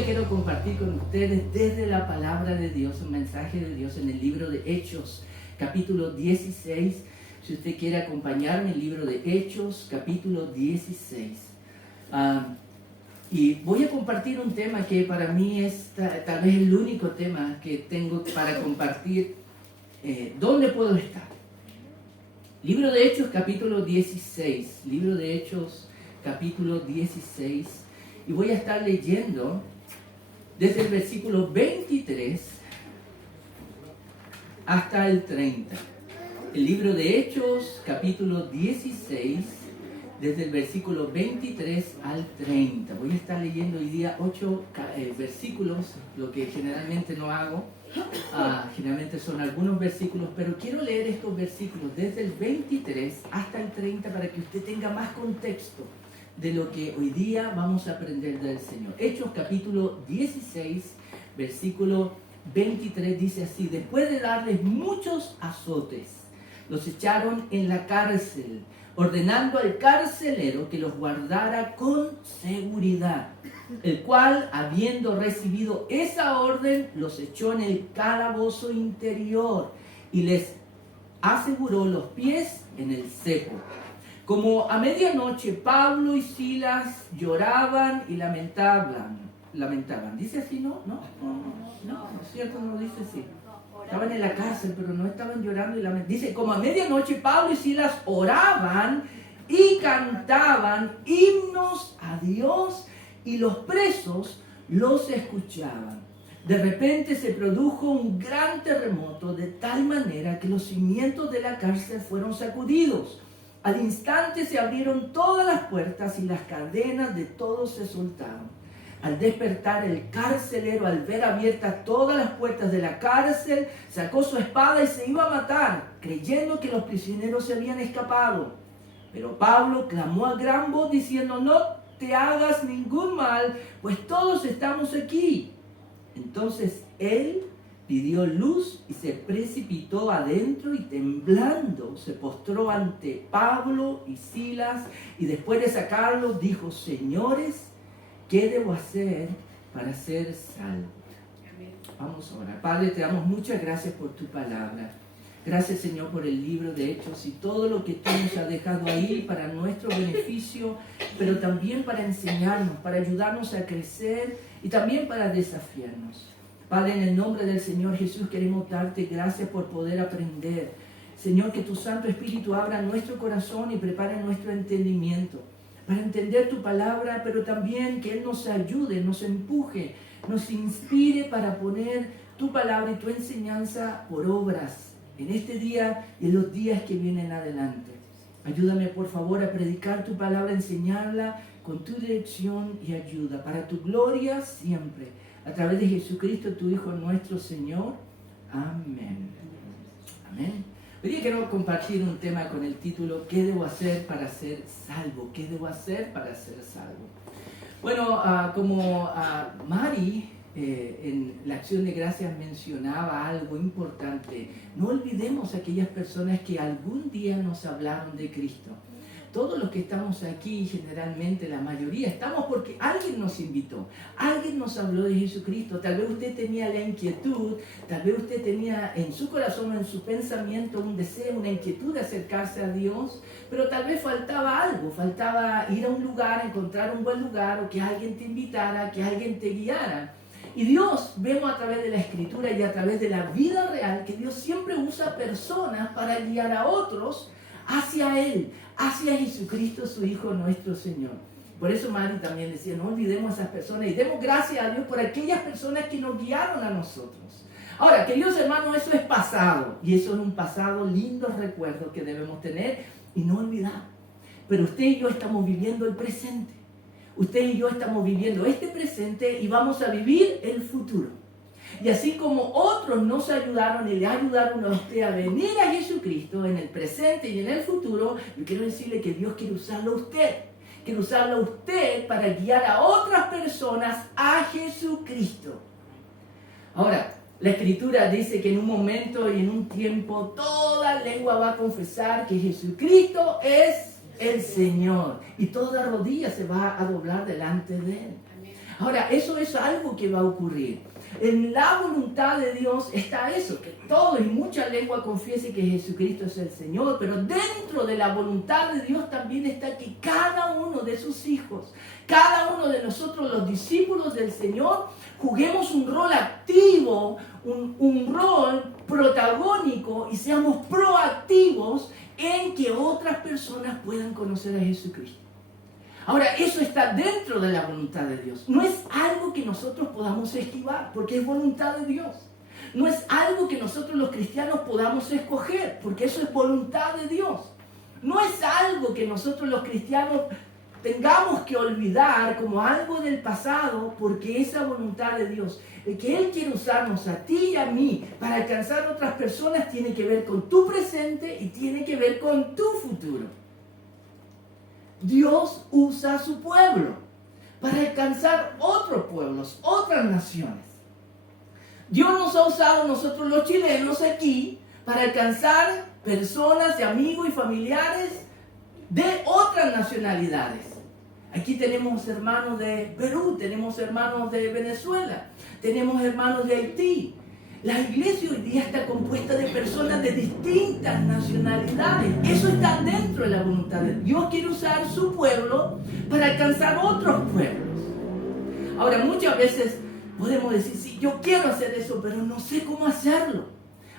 día quiero compartir con ustedes desde la palabra de Dios, un mensaje de Dios en el libro de Hechos, capítulo 16. Si usted quiere acompañarme, el libro de Hechos, capítulo 16. Y voy a compartir un tema que para mí es tal vez el único tema que tengo para compartir. ¿Dónde puedo estar? Libro de Hechos, capítulo 16. Libro de Hechos, capítulo 16. Y voy a estar leyendo desde el versículo 23 hasta el 30. El libro de Hechos, capítulo 16, desde el versículo 23 al 30. Voy a estar leyendo hoy día 8 versículos, lo que generalmente no hago. Generalmente son algunos versículos, pero quiero leer estos versículos desde el 23 hasta el 30 para que usted tenga más contexto de lo que hoy día vamos a aprender del Señor. Hechos capítulo 16, versículo 23 dice así: después de darles muchos azotes, los echaron en la cárcel, ordenando al carcelero que los guardara con seguridad, el cual, habiendo recibido esa orden, los echó en el calabozo interior y les aseguró los pies en el cepo. Como a medianoche, Pablo y Silas lloraban y lamentaban. ¿Dice así, no? No, es cierto, no dice así. Estaban en la cárcel, pero no estaban llorando y lamentando. Dice, como a medianoche, Pablo y Silas oraban y cantaban himnos a Dios y los presos los escuchaban. De repente se produjo un gran terremoto de tal manera que los cimientos de la cárcel fueron sacudidos. Al instante se abrieron todas las puertas y las cadenas de todos se soltaron. Al despertar el carcelero, al ver abiertas todas las puertas de la cárcel, sacó su espada y se iba a matar, creyendo que los prisioneros se habían escapado. Pero Pablo clamó a gran voz diciendo: no te hagas ningún mal, pues todos estamos aquí. Entonces él pidió luz y se precipitó adentro y temblando se postró ante Pablo y Silas y después de sacarlos dijo: señores, ¿qué debo hacer para ser salvo? Vamos a orar. Padre, te damos muchas gracias por tu palabra. Gracias, Señor, por el libro de Hechos y todo lo que tú nos has dejado ahí para nuestro beneficio, pero también para enseñarnos, para ayudarnos a crecer y también para desafiarnos. Padre, en el nombre del Señor Jesús queremos darte gracias por poder aprender. Señor, que tu Santo Espíritu abra nuestro corazón y prepare nuestro entendimiento para entender tu palabra, pero también que Él nos ayude, nos empuje, nos inspire para poner tu palabra y tu enseñanza por obras en este día y en los días que vienen adelante. Ayúdame, por favor, a predicar tu palabra, a enseñarla con tu dirección y ayuda, para tu gloria siempre. A través de Jesucristo, tu Hijo nuestro Señor. Amén. Amén. Hoy día quiero compartir un tema con el título: ¿qué debo hacer para ser salvo? ¿Qué debo hacer para ser salvo? Bueno, como Mari en la acción de gracias mencionaba algo importante, no olvidemos a aquellas personas que algún día nos hablaron de Cristo. Todos los que estamos aquí, generalmente la mayoría, estamos porque alguien nos invitó, alguien nos habló de Jesucristo. Tal vez usted tenía la inquietud, tal vez usted tenía en su corazón, en su pensamiento, un deseo, una inquietud de acercarse a Dios, pero tal vez faltaba algo, faltaba ir a un lugar, encontrar un buen lugar, o que alguien te invitara, que alguien te guiara. Y Dios, vemos a través de la Escritura y a través de la vida real, que Dios siempre usa personas para guiar a otros hacia Él, hacia Jesucristo, su Hijo nuestro Señor. Por eso Mari también decía: no olvidemos a esas personas y demos gracias a Dios por aquellas personas que nos guiaron a nosotros. Ahora, queridos hermanos, eso es pasado, y eso es un pasado, lindos recuerdos que debemos tener y no olvidar. Pero usted y yo estamos viviendo el presente. Usted y yo estamos viviendo este presente y vamos a vivir el futuro. Y así como otros nos ayudaron y le ayudaron a usted a venir a Jesucristo en el presente y en el futuro, yo quiero decirle que Dios quiere usarlo a usted. Quiere usarlo a usted para guiar a otras personas a Jesucristo. Ahora, la Escritura dice que en un momento y en un tiempo toda lengua va a confesar que Jesucristo es el Señor y toda rodilla se va a doblar delante de Él. Ahora, eso es algo que va a ocurrir. En la voluntad de Dios está eso, que todo y mucha lengua confiese que Jesucristo es el Señor, pero dentro de la voluntad de Dios también está que cada uno de sus hijos, cada uno de nosotros los discípulos del Señor, juguemos un rol activo, un rol protagónico y seamos proactivos en que otras personas puedan conocer a Jesucristo. Ahora, eso está dentro de la voluntad de Dios. No es algo que nosotros podamos esquivar, porque es voluntad de Dios. No es algo que nosotros los cristianos podamos escoger, porque eso es voluntad de Dios. No es algo que nosotros los cristianos tengamos que olvidar como algo del pasado, porque esa voluntad de Dios, el que Él quiere usarnos a ti y a mí para alcanzar a otras personas, tiene que ver con tu presente y tiene que ver con tu futuro. Dios usa a su pueblo para alcanzar otros pueblos, otras naciones. Dios nos ha usado a nosotros los chilenos aquí para alcanzar personas, amigos y familiares de otras nacionalidades. Aquí tenemos hermanos de Perú, tenemos hermanos de Venezuela, tenemos hermanos de Haití. La iglesia hoy día está compuesta de personas de distintas nacionalidades. Eso está dentro de la voluntad de Dios. Dios quiere usar su pueblo para alcanzar otros pueblos. Ahora, muchas veces podemos decir, sí, yo quiero hacer eso, pero no sé cómo hacerlo.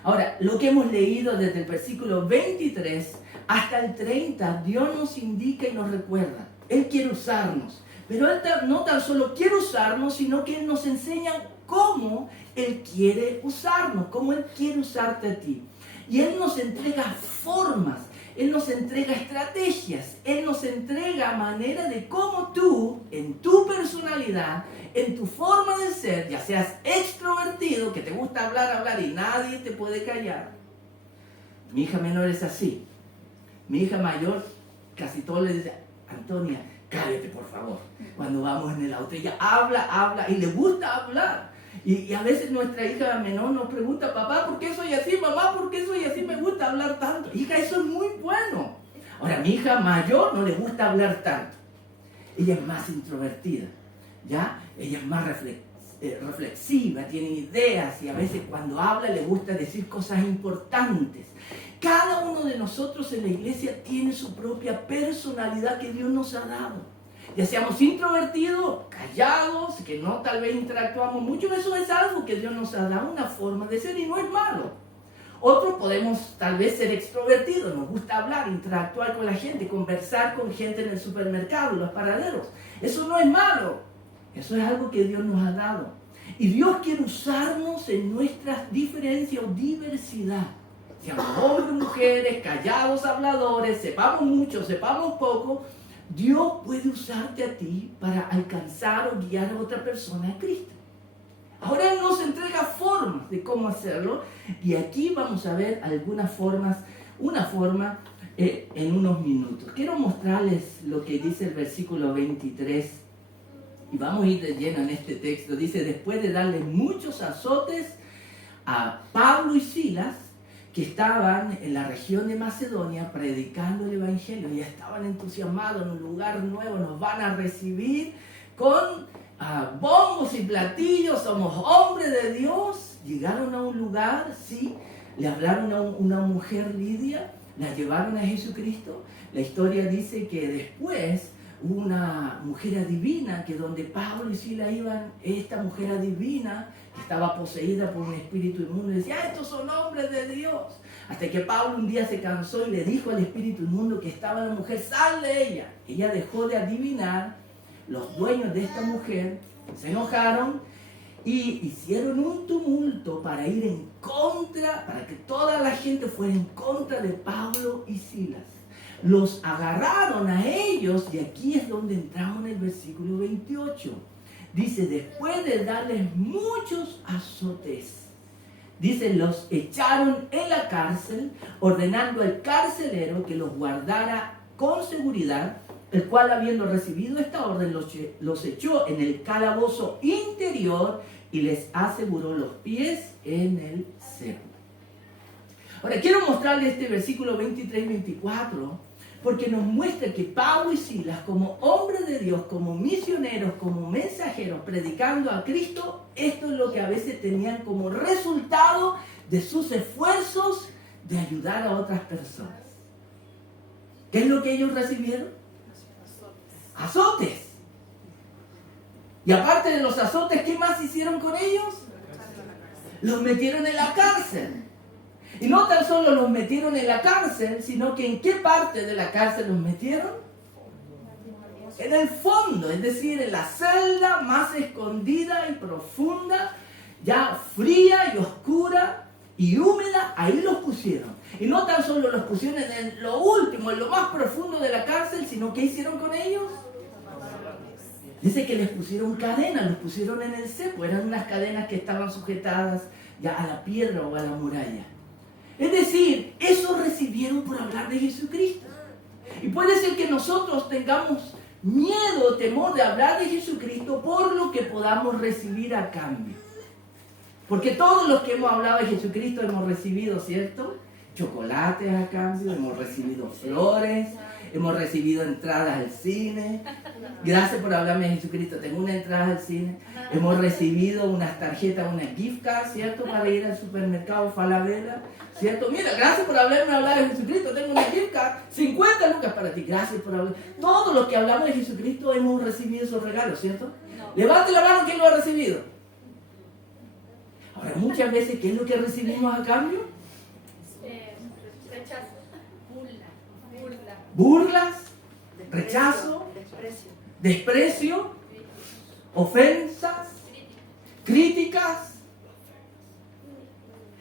Ahora, lo que hemos leído desde el versículo 23 hasta el 30, Dios nos indica y nos recuerda. Él quiere usarnos. Pero Él no tan solo quiere usarnos, sino que Él nos enseña cómo Él quiere usarnos, cómo Él quiere usarte a ti. Y Él nos entrega formas, Él nos entrega estrategias, Él nos entrega manera de cómo tú, en tu personalidad, en tu forma de ser, ya seas extrovertido, que te gusta hablar y nadie te puede callar. Mi hija menor es así. Mi hija mayor, casi todo le dice, Antonia, cállate por favor. Cuando vamos en el auto, ella habla y le gusta hablar. Y a veces nuestra hija menor nos pregunta, papá, ¿por qué soy así? Mamá, ¿por qué soy así? Me gusta hablar tanto. Hija, eso es muy bueno. Ahora, mi hija mayor no le gusta hablar tanto. Ella es más introvertida, ¿ya? Ella es más reflexiva, tiene ideas y a veces cuando habla le gusta decir cosas importantes. Cada uno de nosotros en la iglesia tiene su propia personalidad que Dios nos ha dado. Ya seamos introvertidos, callados, que no tal vez interactuamos mucho, eso es algo que Dios nos ha dado, una forma de ser y no es malo. Otros podemos tal vez ser extrovertidos, nos gusta hablar, interactuar con la gente, conversar con gente en el supermercado, los paraderos. Eso no es malo, eso es algo que Dios nos ha dado. Y Dios quiere usarnos en nuestras diferencias o diversidad. Seamos hombres, mujeres, callados, habladores, sepamos mucho, sepamos poco. Dios puede usarte a ti para alcanzar o guiar a otra persona a Cristo. Ahora Él nos entrega formas de cómo hacerlo y aquí vamos a ver algunas formas, una forma en unos minutos. Quiero mostrarles lo que dice el versículo 23 y vamos a ir de lleno en este texto. Dice, después de darle muchos azotes a Pablo y Silas, que estaban en la región de Macedonia predicando el Evangelio, y estaban entusiasmados en un lugar nuevo, nos van a recibir con bombos y platillos, somos hombres de Dios. Llegaron a un lugar, sí, le hablaron a una mujer Lidia, la llevaron a Jesucristo. La historia dice que después hubo una mujer adivina, que donde Pablo y Silas iban, esta mujer adivina, que estaba poseída por un espíritu inmundo, decía, estos son hombres de Dios. Hasta que Pablo un día se cansó y le dijo al espíritu inmundo que estaba la mujer, sal de ella. Ella dejó de adivinar, los dueños de esta mujer se enojaron y hicieron un tumulto para ir en contra, para que toda la gente fuera en contra de Pablo y Silas. Los agarraron a ellos y aquí es donde entramos en el versículo 28. Dice, después de darles muchos azotes, dice, los echaron en la cárcel, ordenando al carcelero que los guardara con seguridad, el cual, habiendo recibido esta orden, los echó en el calabozo interior y les aseguró los pies en el cepo. Ahora, quiero mostrarles este versículo 23 y 24, porque nos muestra que Pablo y Silas, como hombres de Dios, como misioneros, como mensajeros, predicando a Cristo, esto es lo que a veces tenían como resultado de sus esfuerzos de ayudar a otras personas. ¿Qué es lo que ellos recibieron? Azotes. Y aparte de los azotes, ¿qué más hicieron con ellos? Los metieron en la cárcel. Y no tan solo los metieron en la cárcel, sino que ¿en qué parte de la cárcel los metieron? En el fondo, es decir, en la celda más escondida y profunda, ya fría y oscura y húmeda, ahí los pusieron. Y no tan solo los pusieron en lo último, en lo más profundo de la cárcel, sino ¿qué hicieron con ellos? Dice que les pusieron cadenas, los pusieron en el cepo, eran unas cadenas que estaban sujetadas ya a la piedra o a la muralla. Es decir, eso recibieron por hablar de Jesucristo. Y puede ser que nosotros tengamos miedo o temor de hablar de Jesucristo por lo que podamos recibir a cambio. Porque todos los que hemos hablado de Jesucristo hemos recibido, ¿cierto? Chocolates a cambio, hemos recibido flores, hemos recibido entradas al cine. Gracias por hablarme de Jesucristo, tengo una entrada al cine. Hemos recibido unas tarjetas, una gift card, ¿cierto? Para ir al supermercado Falabella, ¿cierto? Mira, gracias por hablar de Jesucristo, tengo una gift card, 50 lucas para ti, gracias por hablar. Todos los que hablamos de Jesucristo hemos recibido esos regalos, ¿cierto? Levante la mano, ¿quién lo ha recibido? Ahora, muchas veces, ¿qué es lo que recibimos a cambio? Rechazo, burlas, rechazo, desprecio, ofensas, críticas.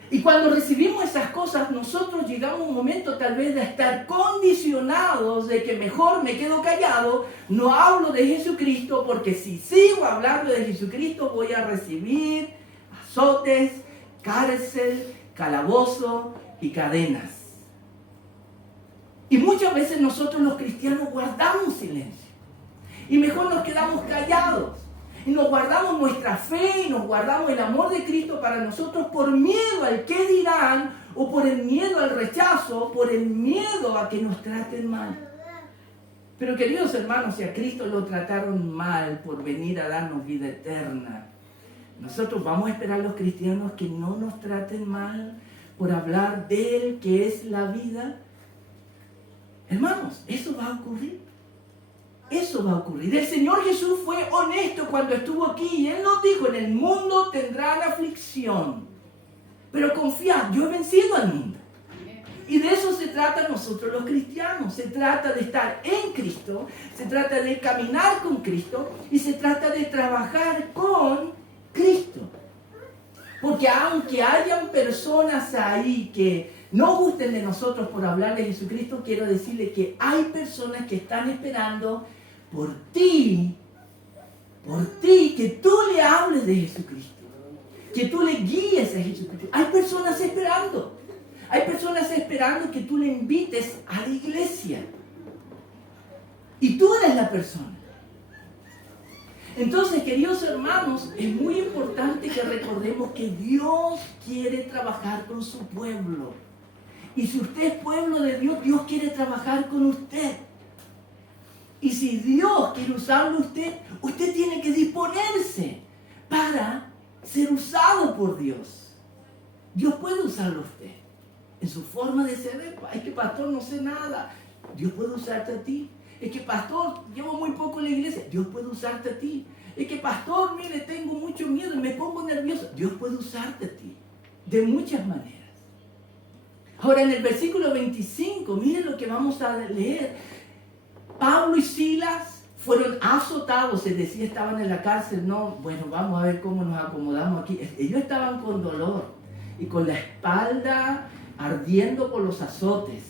Y cuando recibimos esas cosas, nosotros llegamos a un momento tal vez de estar condicionados de que mejor me quedo callado, no hablo de Jesucristo, porque si sigo hablando de Jesucristo voy a recibir azotes, cárcel, calabozo y cadenas. Y muchas veces nosotros los cristianos guardamos silencio. Y mejor nos quedamos callados. Y nos guardamos nuestra fe y nos guardamos el amor de Cristo para nosotros por miedo al qué dirán, o por el miedo al rechazo, por el miedo a que nos traten mal. Pero queridos hermanos, si a Cristo lo trataron mal por venir a darnos vida eterna, nosotros vamos a esperar los cristianos que no nos traten mal por hablar de Él, que es la vida. Hermanos, eso va a ocurrir. Eso va a ocurrir. El Señor Jesús fue honesto cuando estuvo aquí y Él nos dijo, en el mundo tendrán aflicción. Pero confiad, yo he vencido al mundo. Y de eso se trata nosotros los cristianos. Se trata de estar en Cristo, se trata de caminar con Cristo y se trata de trabajar con Cristo. Porque aunque hayan personas ahí que no gusten de nosotros por hablar de Jesucristo, quiero decirle que hay personas que están esperando por ti, que tú le hables de Jesucristo, que tú le guíes a Jesucristo. Hay personas esperando que tú le invites a la iglesia. Y tú eres la persona. Entonces, queridos hermanos, es muy importante que recordemos que Dios quiere trabajar con su pueblo. Y si usted es pueblo de Dios, Dios quiere trabajar con usted. Y si Dios quiere usarlo a usted, usted tiene que disponerse para ser usado por Dios. Dios puede usarlo a usted en su forma de ser. Es que pastor, no sé nada. Dios puede usarte a ti. Es que pastor, llevo muy poco en la iglesia. Dios puede usarte a ti. Es que pastor, mire, tengo mucho miedo y me pongo nervioso. Dios puede usarte a ti de muchas maneras. Ahora en el versículo 25, miren lo que vamos a leer. Pablo y Silas fueron azotados, se decía estaban en la cárcel. No, bueno, vamos a ver cómo nos acomodamos aquí. Ellos estaban con dolor y con la espalda ardiendo por los azotes.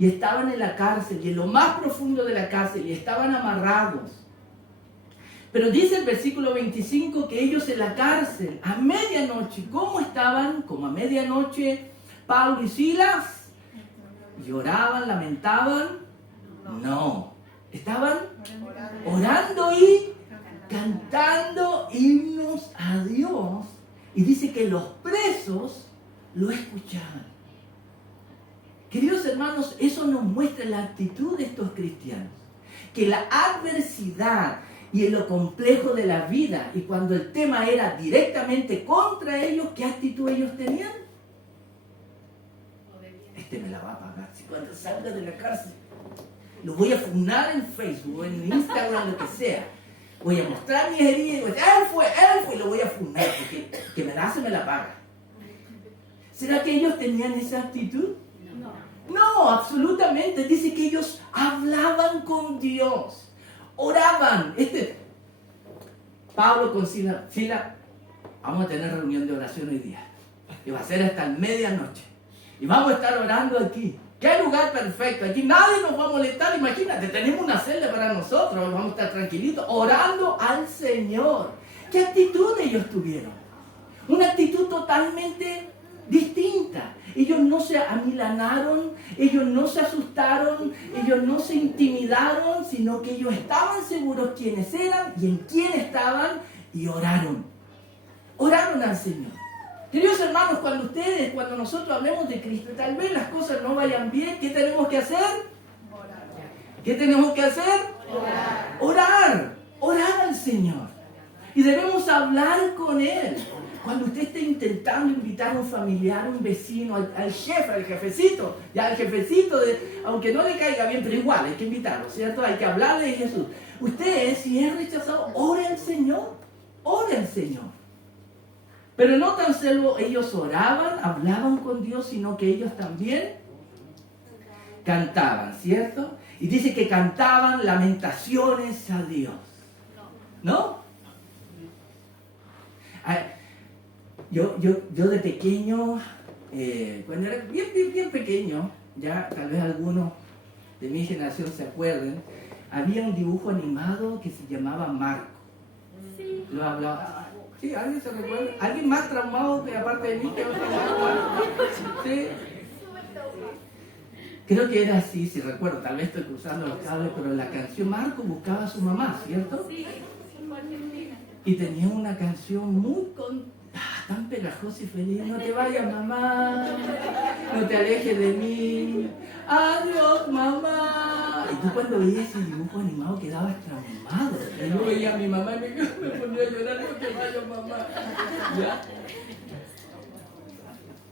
Y estaban en la cárcel, y en lo más profundo de la cárcel, y estaban amarrados. Pero dice el versículo 25 que ellos en la cárcel, a medianoche, ¿cómo estaban? Como a medianoche, Pablo y Silas lloraban, lamentaban. No, estaban orando y cantando himnos a Dios. Y dice que los presos lo escuchaban. Queridos hermanos, eso nos muestra la actitud de estos cristianos. Que la adversidad y lo complejo de la vida, y cuando el tema era directamente contra ellos, ¿qué actitud ellos tenían? Este me la va a pagar. Si cuando salga de la cárcel, lo voy a funar en Facebook, en Instagram, lo que sea. Voy a mostrar mi herida y voy a decir, él fue, y lo voy a funar, porque que me la hace, me la paga. ¿Será que ellos tenían esa actitud? No, absolutamente. Dice que ellos hablaban con Dios, oraban. Pablo con Sila, vamos a tener reunión de oración hoy día. Y va a ser hasta medianoche. Y vamos a estar orando aquí. ¡Qué lugar perfecto! Aquí nadie nos va a molestar. Imagínate, tenemos una celda para nosotros. Vamos a estar tranquilitos orando al Señor. ¿Qué actitud ellos tuvieron? Una actitud totalmente distinta. Ellos no se amilanaron, ellos no se asustaron, ellos no se intimidaron, sino que ellos estaban seguros quiénes eran y en quién estaban y oraron. Oraron al Señor. Queridos hermanos, cuando nosotros hablemos de Cristo, tal vez las cosas no vayan bien, ¿qué tenemos que hacer? Orar. ¿Qué tenemos que hacer? Orar. Orar. Orar al Señor. Y debemos hablar con Él. Cuando usted esté intentando invitar a un familiar, un vecino, al jefe, al jefecito, aunque no le caiga bien, pero igual hay que invitarlo, ¿cierto? Hay que hablarle de Jesús. Usted, si es rechazado, ore al Señor. Ore al Señor. Pero no tan solo ellos oraban, hablaban con Dios, sino que ellos también cantaban, ¿cierto? Y dice que cantaban lamentaciones a Dios. ¿No? Yo de pequeño, cuando era bien pequeño, ya tal vez algunos de mi generación se acuerden, había un dibujo animado que se llamaba Marco. Sí. Lo hablaba. ¿Sí? ¿Alguien se recuerda? ¿Alguien más traumado que aparte de mí que otro Marco? ¿Sí? Creo que era así, si recuerdo, tal vez estoy cruzando los cables, pero la canción Marco buscaba a su mamá, ¿cierto? Sí, y tenía una canción muy tan pegajosa y feliz. No te vayas, mamá, no te alejes de mí, adiós, mamá. Y tú cuando veías ese dibujo animado quedabas traumado. Y yo veía a mi mamá y me ponía a llorar, no te vayas, mamá. ¿Ya?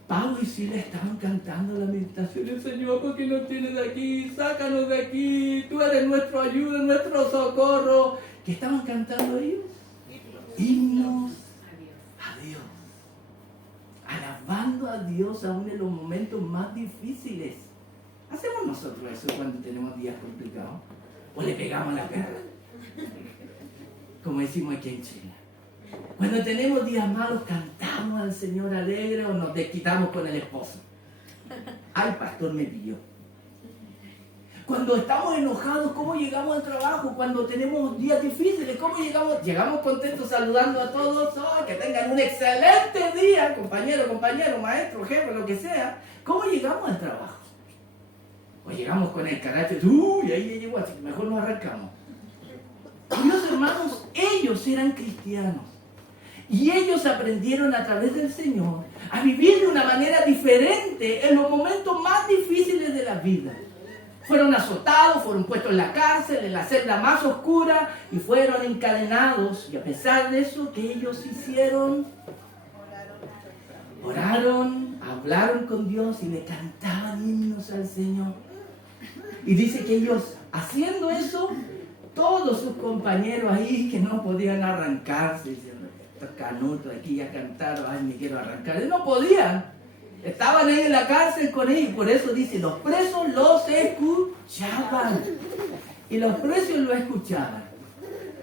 Pablo y Sila estaban cantando lamentaciones. Señor, ¿por qué nos tienes de aquí? Sácanos de aquí, tú eres nuestra ayuda, nuestro socorro. ¿Qué estaban cantando ellos? Himnos a Dios, alabando a Dios aún en los momentos más difíciles. ¿Hacemos nosotros eso cuando tenemos días complicados? ¿O le pegamos la cara? Como decimos aquí en Chile. Cuando tenemos días malos, cantamos al Señor alegre o nos desquitamos con el esposo. Ay, pastor, me pilló. Cuando estamos enojados, ¿cómo llegamos al trabajo? Cuando tenemos días difíciles, ¿cómo llegamos? Llegamos contentos saludando a todos. ¡Oh, que tengan un excelente día! Compañero, maestro, jefe, lo que sea. ¿Cómo llegamos al trabajo? O llegamos con el carácter, ¡uy! Ahí ya llegó, así que mejor nos arrancamos. Dios, hermanos, ellos eran cristianos. Y ellos aprendieron a través del Señor a vivir de una manera diferente en los momentos más difíciles de la vida. Fueron azotados, fueron puestos en la cárcel, en la celda más oscura, y fueron encadenados. Y a pesar de eso, ¿qué ellos hicieron? Oraron, hablaron con Dios y le cantaban himnos al Señor. Y dice que ellos, haciendo eso, todos sus compañeros ahí que no podían arrancarse, diciendo, estos canutos aquí ya cantaron, ay, me quiero arrancar. No podían. Estaban ahí en la cárcel con ellos, por eso dice, los presos los escuchaban. Y los presos lo escuchaban.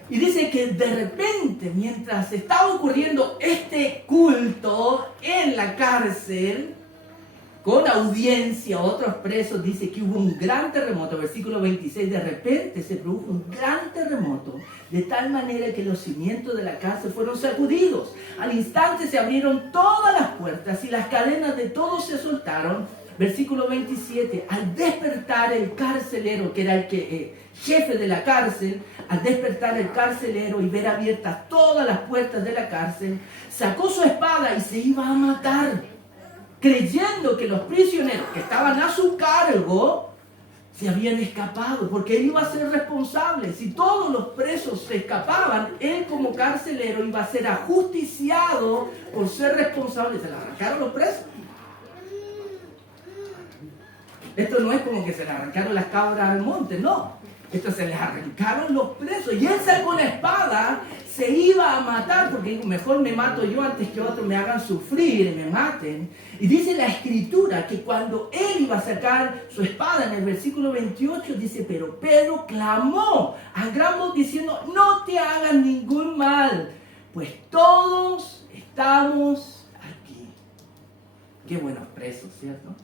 Y dice que de repente, mientras estaba ocurriendo este culto en la cárcel, con audiencia a otros presos, dice que hubo un gran terremoto, versículo 26, de repente se produjo un gran terremoto, de tal manera que los cimientos de la cárcel fueron sacudidos. Al instante se abrieron todas las puertas y las cadenas de todos se soltaron. Versículo 27, al despertar el carcelero, que era el jefe de la cárcel, al despertar el carcelero y ver abiertas todas las puertas de la cárcel, sacó su espada y se iba a matar. creyendo que los prisioneros que estaban a su cargo se habían escapado, porque él iba a ser responsable. Si todos los presos se escapaban, él como carcelero iba a ser ajusticiado por ser responsable. Se le arrancaron los presos. Esto no es como que se le arrancaron las cabras al monte, no. Esto se les arrancaron los presos. Y él sacó la espada, se iba a matar, porque dijo, mejor me mato yo antes que otros me hagan sufrir y me maten. Y dice la Escritura que cuando él iba a sacar su espada, en el versículo 28, dice, pero Pedro clamó a gran voz diciendo, no te hagan ningún mal, pues todos estamos aquí. Qué buenos presos, ¿cierto?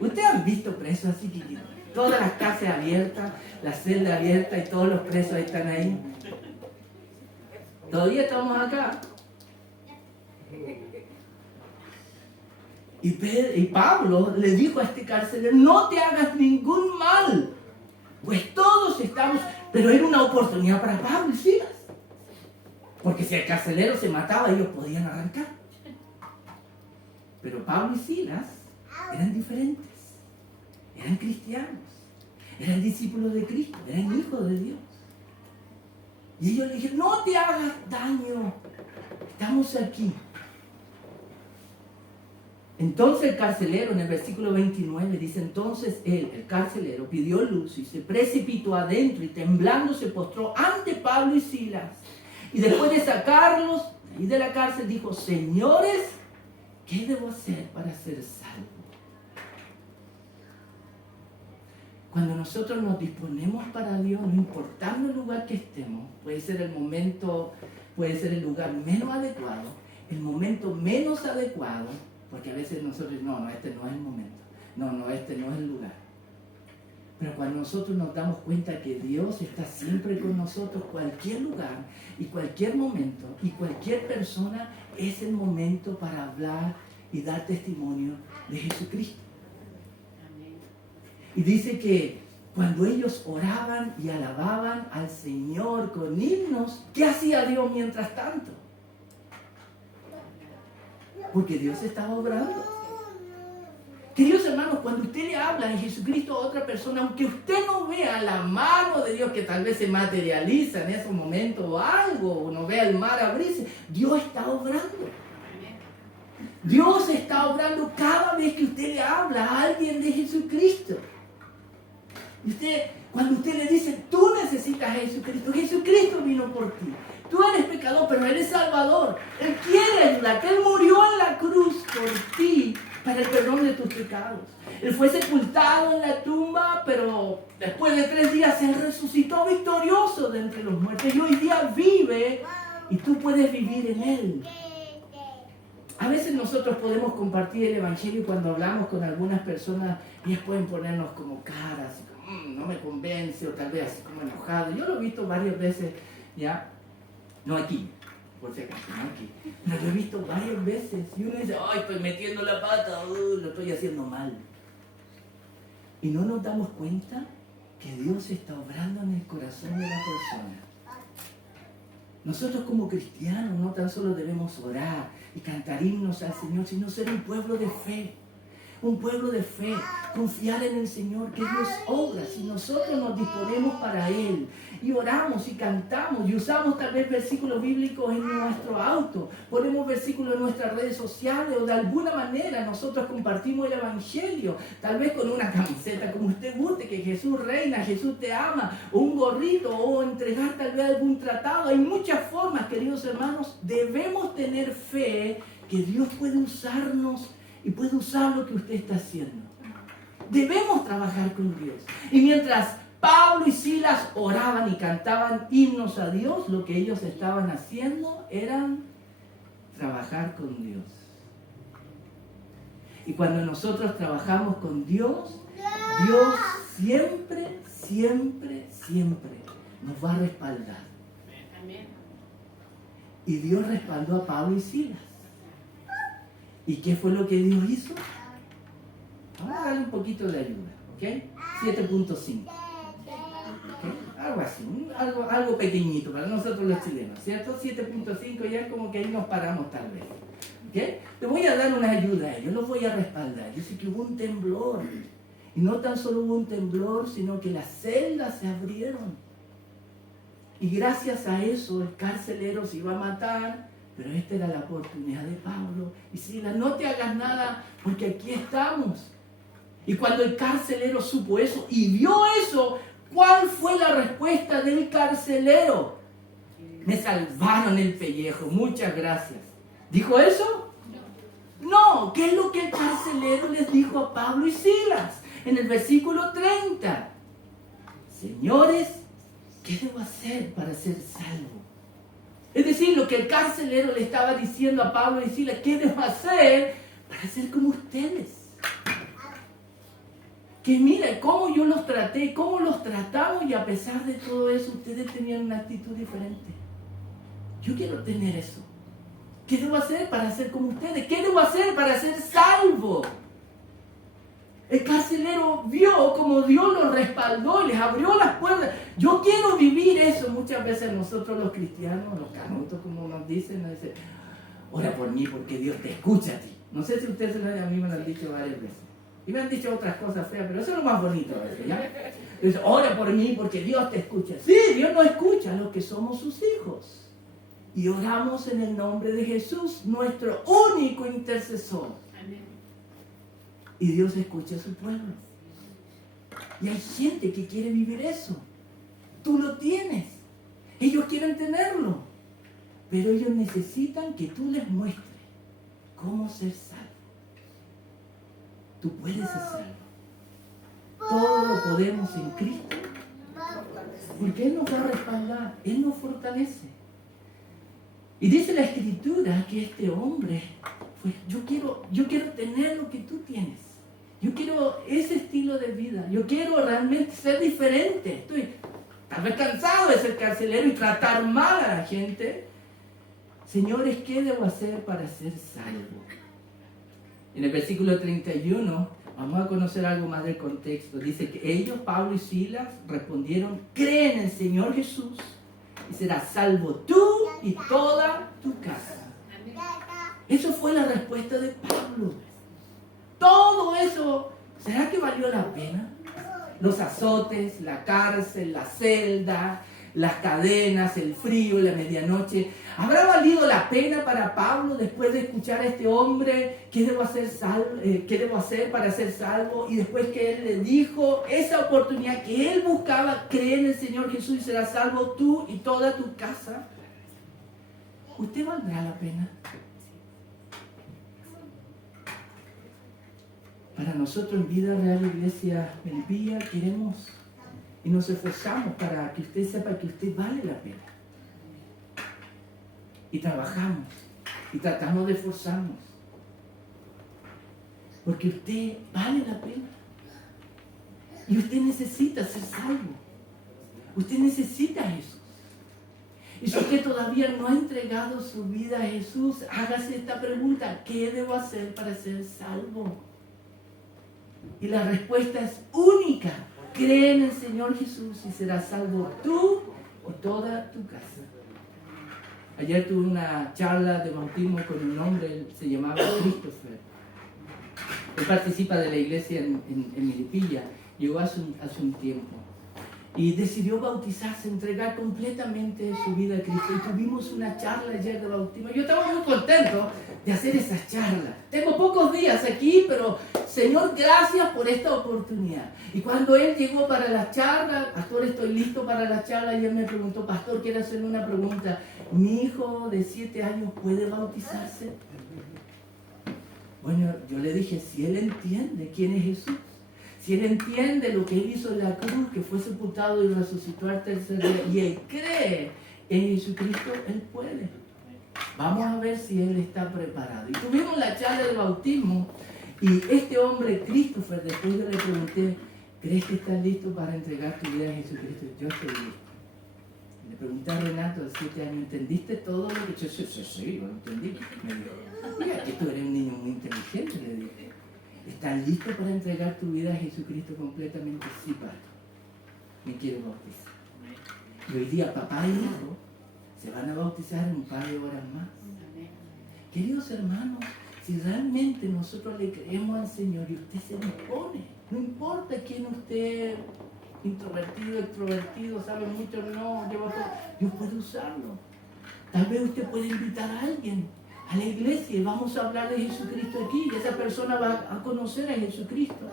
¿Ustedes han visto presos así que todas las cárceles abiertas, la celda abierta y todos los presos están ahí? Todavía estamos acá. Y Pablo le dijo a este carcelero, no te hagas ningún mal, pues todos estamos... Pero era una oportunidad para Pablo y Silas, porque si el carcelero se mataba, ellos podían arrancar. Pero Pablo y Silas eran diferentes, eran cristianos, eran discípulos de Cristo, eran hijos de Dios. Y ellos le dijeron, no te hagas daño, estamos aquí. Entonces el carcelero, en el versículo 29, dice, entonces él, el carcelero, pidió luz y se precipitó adentro y temblando se postró ante Pablo y Silas. Y después de sacarlos de la cárcel dijo, señores, ¿qué debo hacer para ser salvo? Cuando nosotros nos disponemos para Dios, no importando el lugar que estemos, puede ser el momento, puede ser el lugar menos adecuado, el momento menos adecuado, porque a veces nosotros, no, este no es el momento, no, este no es el lugar. Pero cuando nosotros nos damos cuenta que Dios está siempre con nosotros, cualquier lugar y cualquier momento y cualquier persona, es el momento para hablar y dar testimonio de Jesucristo. Y dice que cuando ellos oraban y alababan al Señor con himnos, ¿qué hacía Dios mientras tanto? Porque Dios estaba obrando. Queridos hermanos, cuando usted le habla de Jesucristo a otra persona, aunque usted no vea la mano de Dios que tal vez se materializa en ese momento o algo, o no vea el mar abrirse, Dios está obrando. Dios está obrando cada vez que usted le habla a alguien de Jesucristo. Y usted, cuando usted le dice, tú necesitas a Jesucristo, Jesucristo vino por ti. Tú eres pecador, pero Él es Salvador. Él quiere ayudarte. Él murió en la cruz por ti para el perdón de tus pecados. Él fue sepultado en la tumba, pero después de 3 días Él resucitó victorioso de entre los muertos. Y hoy día vive y tú puedes vivir en Él. A veces nosotros podemos compartir el Evangelio cuando hablamos con algunas personas y ellos pueden ponernos como caras, como, no me convence, o tal vez así como enojado. Yo lo he visto varias veces, ya, no aquí, por si acaso, no aquí, pero lo he visto varias veces y uno dice, ay, estoy metiendo la pata, lo estoy haciendo mal. Y no nos damos cuenta que Dios está obrando en el corazón de la persona. Nosotros como cristianos no tan solo debemos orar y cantar himnos al Señor, sino ser un pueblo de fe. Un pueblo de fe, confiar en el Señor, que Dios obra. Si nosotros nos disponemos para Él y oramos y cantamos y usamos tal vez versículos bíblicos en nuestro auto, ponemos versículos en nuestras redes sociales o de alguna manera nosotros compartimos el Evangelio, tal vez con una camiseta como usted guste, que Jesús reina, Jesús te ama, o un gorrito, o entregar tal vez algún tratado. Hay muchas formas, queridos hermanos. Debemos tener fe que Dios puede usarnos y puede usar lo que usted está haciendo. Debemos trabajar con Dios. Y mientras Pablo y Silas oraban y cantaban himnos a Dios, lo que ellos estaban haciendo era trabajar con Dios. Y cuando nosotros trabajamos con Dios, Dios siempre, siempre, siempre nos va a respaldar. Y Dios respaldó a Pablo y Silas. ¿Y qué fue lo que Dios hizo? Vamos a darle un poquito de ayuda, ¿ok? 7.5. ¿Okay? Algo así, algo pequeñito para nosotros los chilenos, ¿cierto? 7.5 ya es como que ahí nos paramos tal vez, ¿Okay? Le voy a dar una ayuda a ellos, los voy a respaldar. Dice que hubo un temblor. Y no tan solo hubo un temblor, sino que las celdas se abrieron. Y gracias a eso el carcelero se iba a matar, pero esta era la oportunidad de Pablo. Y Silas, no te hagas nada, porque aquí estamos. Y cuando el carcelero supo eso y vio eso, ¿cuál fue la respuesta del carcelero? Me salvaron el pellejo, muchas gracias. ¿Dijo eso? No, ¿qué es lo que el carcelero les dijo a Pablo y Silas? En el versículo 30. Señores, ¿qué debo hacer para ser salvo? Es decir, lo que el carcelero le estaba diciendo a Pablo y Silas, ¿qué debo hacer para ser como ustedes? Que mira, cómo yo los traté, cómo los tratamos, y a pesar de todo eso, ustedes tenían una actitud diferente. Yo quiero tener eso. ¿Qué debo hacer para ser como ustedes? ¿Qué debo hacer para ser salvo? El carcelero vio como Dios los respaldó, les abrió las puertas. Yo quiero vivir eso. Muchas veces nosotros los cristianos, los canutos como nos dicen, ora por mí porque Dios te escucha a ti. No sé si ustedes a mí me lo han dicho varias veces. Y me han dicho otras cosas feas, pero eso es lo más bonito a veces, ¿ya? Entonces, ora por mí porque Dios te escucha. Sí, Dios nos escucha a los que somos sus hijos. Y oramos en el nombre de Jesús, nuestro único intercesor. Amén. Y Dios escucha a su pueblo. Y hay gente que quiere vivir eso. Tú lo tienes. Ellos quieren tenerlo. Pero ellos necesitan que tú les muestres cómo ser salvo. Tú puedes ser salvo. Todo lo podemos en Cristo. Porque Él nos va a respaldar. Él nos fortalece. Y dice la Escritura que este hombre, pues yo quiero tener lo que tú tienes. Yo quiero ese estilo de vida. Yo quiero realmente ser diferente. Estoy tal vez cansado de ser carcelero y tratar mal a la gente. Señores, ¿qué debo hacer para ser salvo? En el versículo 31 vamos a conocer algo más del contexto. Dice que ellos, Pablo y Silas, respondieron: cree en el Señor Jesús y serás salvo tú y toda tu casa. Eso fue la respuesta de Pablo. Todo eso, ¿será que valió la pena? Los azotes, la cárcel, la celda, las cadenas, el frío, la medianoche. ¿Habrá valido la pena para Pablo después de escuchar a este hombre qué debo hacer para ser salvo? Y después que él le dijo esa oportunidad que él buscaba: cree en el Señor Jesús y serás salvo tú y toda tu casa. ¿Usted valdrá la pena? Para nosotros en Vida Real Iglesia Melipilla queremos y nos esforzamos para que usted sepa que usted vale la pena. Y trabajamos y tratamos de esforzarnos. Porque usted vale la pena. Y usted necesita ser salvo. Usted necesita a Jesús. Y si usted todavía no ha entregado su vida a Jesús, hágase esta pregunta: ¿qué debo hacer para ser salvo? Y la respuesta es única: cree en el Señor Jesús y serás salvo tú y toda tu casa. Ayer tuve una charla de bautismo con un hombre, él se llamaba Christopher. Él participa de la iglesia en Melipilla, llegó hace un tiempo. Y decidió bautizarse, entregar completamente su vida a Cristo. Y tuvimos una charla ayer de bautismo. Yo estaba muy contento de hacer esas charlas. Tengo pocos días aquí, pero Señor, gracias por esta oportunidad. Y cuando él llegó para la charla: pastor, estoy listo para la charla. Y él me preguntó: pastor, quiero hacerle una pregunta. ¿Mi hijo de 7 años puede bautizarse? Bueno, yo le dije: si él entiende quién es Jesús, si él entiende lo que él hizo en la cruz, que fue sepultado y resucitó al tercer día, y él cree en Jesucristo, él puede. Vamos a ver si él está preparado. Y tuvimos la charla de bautismo, y este hombre, Christopher, después yo le pregunté: ¿crees que estás listo para entregar tu vida a Jesucristo? Yo estoy listo. Le pregunté a Renato, de 7 años: ¿entendiste todo lo que yo? Sí, lo entendí. Me dijo: mira, que tú eres un niño muy inteligente, le dije. ¿Estás listo para entregar tu vida a Jesucristo completamente? Sí, padre. Me quiero bautizar. Y hoy día papá y hijo se van a bautizar en un par de horas más. Queridos hermanos, si realmente nosotros le creemos al Señor y usted se dispone, no importa quién usted, introvertido, extrovertido, sabe mucho, no, lleva todo, Dios puede usarlo. Tal vez usted puede invitar a alguien a la iglesia y vamos a hablar de Jesucristo aquí y esa persona va a conocer a Jesucristo.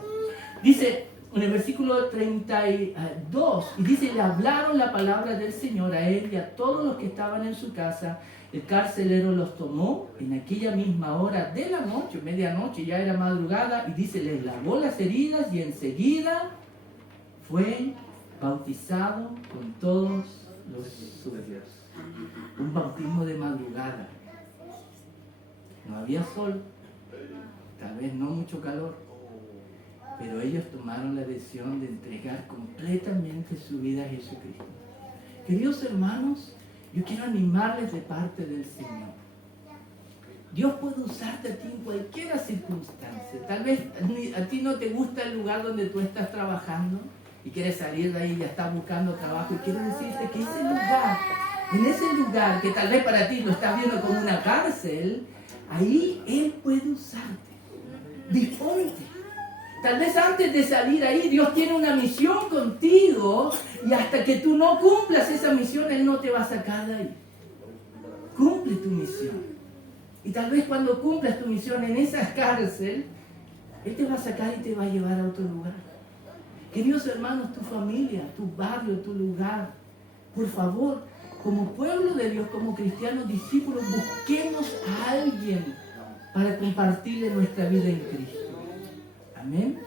Dice en el versículo 32, y dice, le hablaron la palabra del Señor a él y a todos los que estaban en su casa. El carcelero los tomó en aquella misma hora de la noche, medianoche, ya era madrugada, y dice, les lavó las heridas y enseguida fue bautizado con todos los suyos. Un bautismo de madrugada. No había sol, tal vez no mucho calor, pero ellos tomaron la decisión de entregar completamente su vida a Jesucristo. Queridos hermanos, yo quiero animarles de parte del Señor. Dios puede usarte a ti en cualquier circunstancia. Tal vez a ti no te gusta el lugar donde tú estás trabajando y quieres salir de ahí y ya estás buscando trabajo. Y quiero decirte que en ese lugar que tal vez para ti lo estás viendo como una cárcel, ahí Él puede usarte. Disponte. Tal vez antes de salir ahí, Dios tiene una misión contigo y hasta que tú no cumplas esa misión, Él no te va a sacar de ahí. Cumple tu misión. Y tal vez cuando cumplas tu misión en esa cárcel, Él te va a sacar y te va a llevar a otro lugar. Queridos hermanos, tu familia, tu barrio, tu lugar, por favor, como pueblo de Dios, como cristianos discípulos, busquemos a alguien para compartirle nuestra vida en Cristo. Amén.